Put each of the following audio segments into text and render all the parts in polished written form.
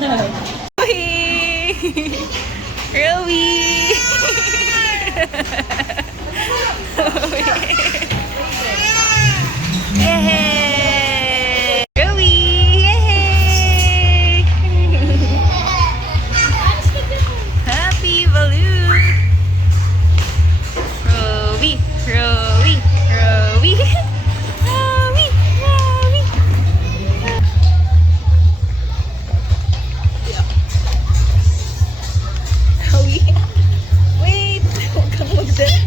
Rowie! Yay! Rowie! Yay! Happy balloon! Rowie! Rowie! Rowie! Rowie! Rowie! Rowie! Wait! Huwag kang magdala.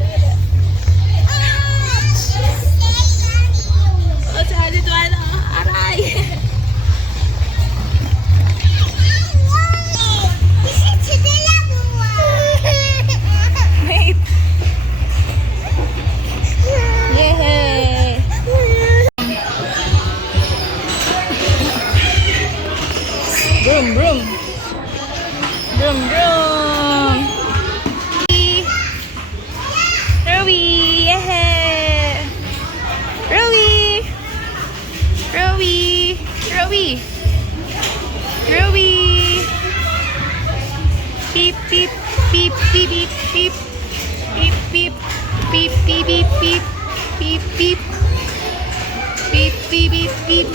Wait. Yay! Broom, broom. Broom, broom. Rowie! Yay! Rowie! Rowie! Rowie! Rowie! Beep, beep, beep, beep, beep, beep. Beep, beep, beep, beep, beep, beep. Beep, beep. Beep, beep, beep, beep.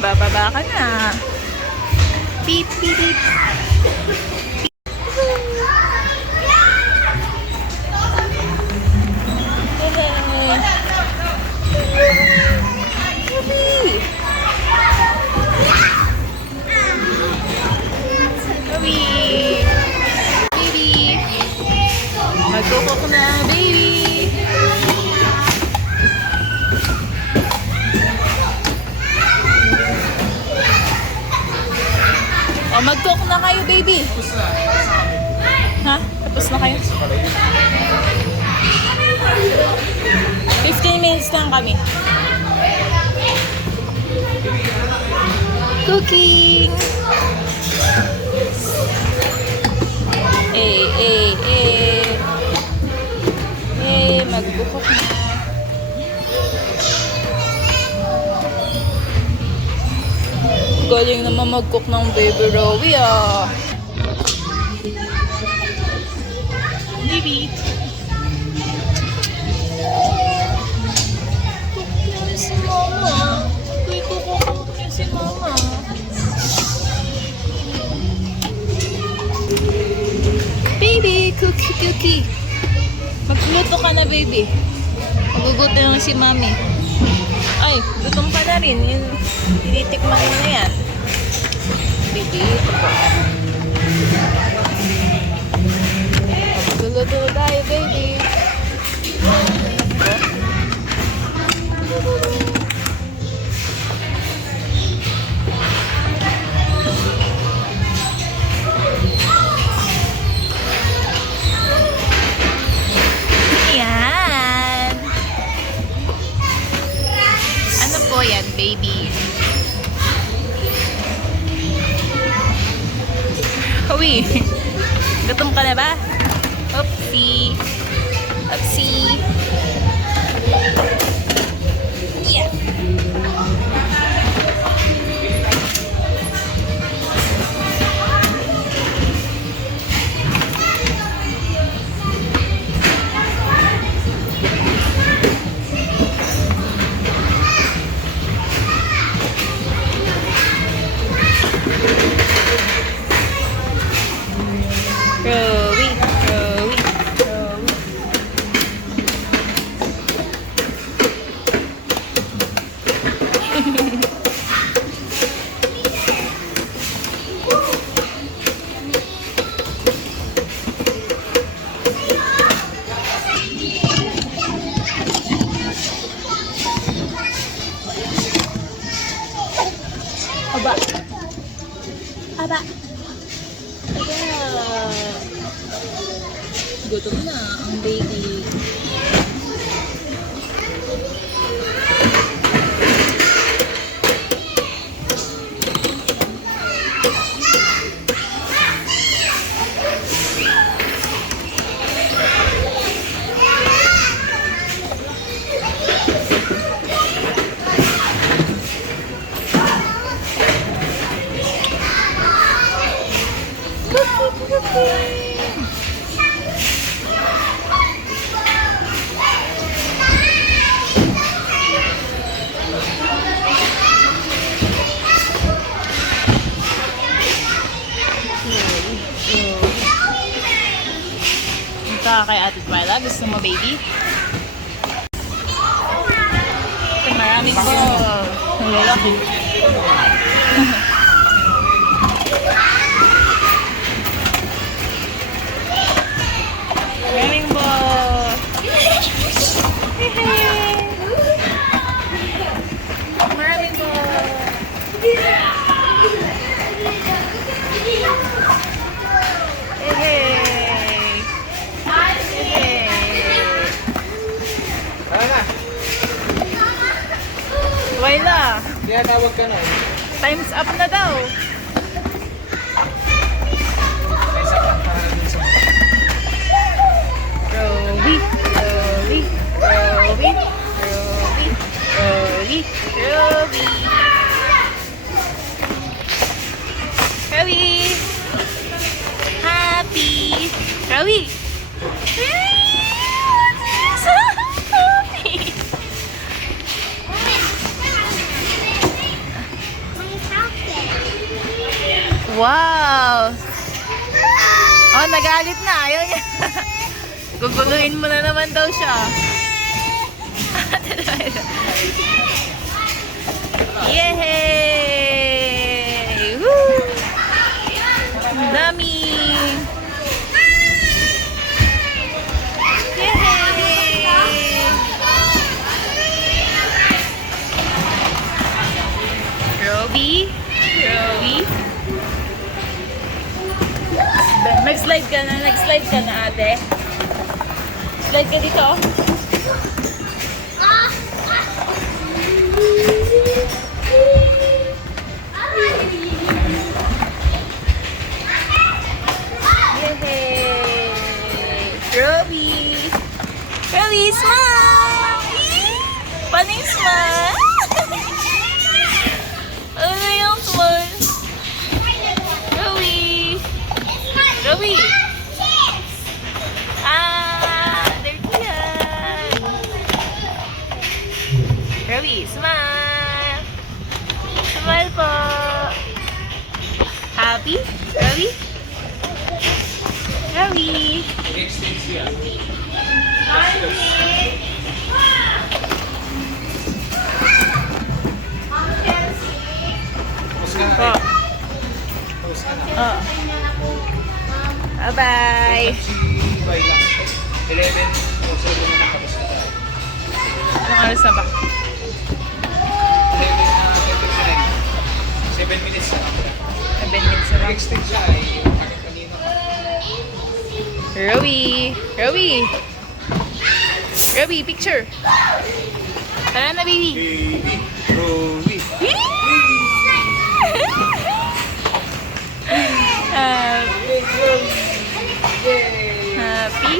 Bababa ka na. Beep, beep, beep. Magkukok na, baby! O, mag-cook na kayo, baby! Ha? Tapos na kayo? 15 minutes lang kami. Cooking! Magbukok na. Galing naman mag-cook ng baby Rowie, ah. Baby. Cook na si mama. Cook na si mama. Baby, cookie. Magluto ka na, baby. Magugutom na si mami. Ay, gutom ka na rin. Tinitikman mo na yan. Baby, ito po. Magluluto tayo, baby. Yan, baby. Uy, gutom ka na ba? Oopsie. Oopsie. Yeah. Aba. Aba. Aba. Gutom na ang baby. kay Ate Twyla? Gusto mo, baby? Ito, maraming ball. Ang lalaki. Maraming ball. Maraming ball. Hey! Tara na. Twyla, Tinatawag ka na. time's up na daw. May isa pang para dun sa... Roly, Roly, Roly, Roly, Roly, Roly. Roly! Happy! Roly! So happy! Wow! Oh, nagalit na. Ayaw niya. Guguluhin mo na naman daw siya. Yay! Woo! Ang dami! Yay! Roby? Roby? Mag-slide ka na. Nag-slide ka na, ate. Slide ka dito. Yay! Roby! Roby, smile! Paano yung smile? Ano yung smile? Roby! Roby! There yan! Roby, smile! Smile po! Happy? Roby? Roby! Extend siya. Tapos ka na. Po. Tapos ka na. Oh. Bye-bye! Si Bay lang. 11 o 7 na tapos na tayo. Anong oras na ba? 11 na 10:59. 7 minutes na. 7 minutes na lang. Extend siya ay hanggang kanina pa. Roby! Roby! Roby, picture! Tara na, baby! Baby, Roby. Happy?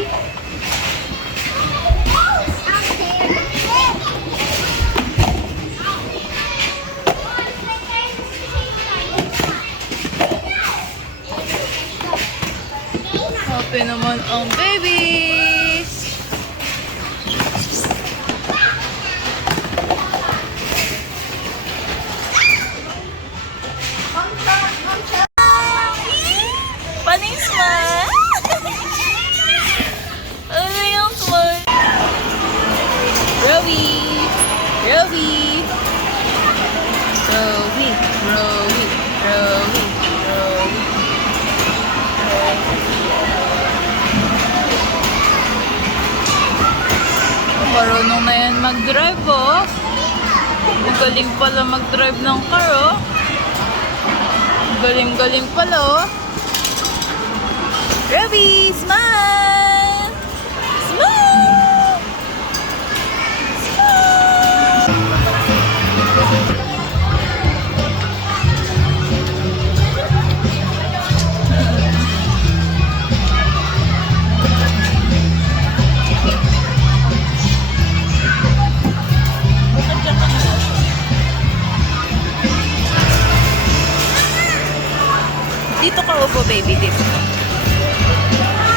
Happy naman ang babies! Paning smile! Ano yung smile? Roby! Roby! Roby! Roby! Roby! Roby! Marunong na yan mag-drive, oh. Galing pala mag-drive ng car, oh. Galing-galing pala, oh. Roby, smile! Smile! Dito ka upo, baby, dito.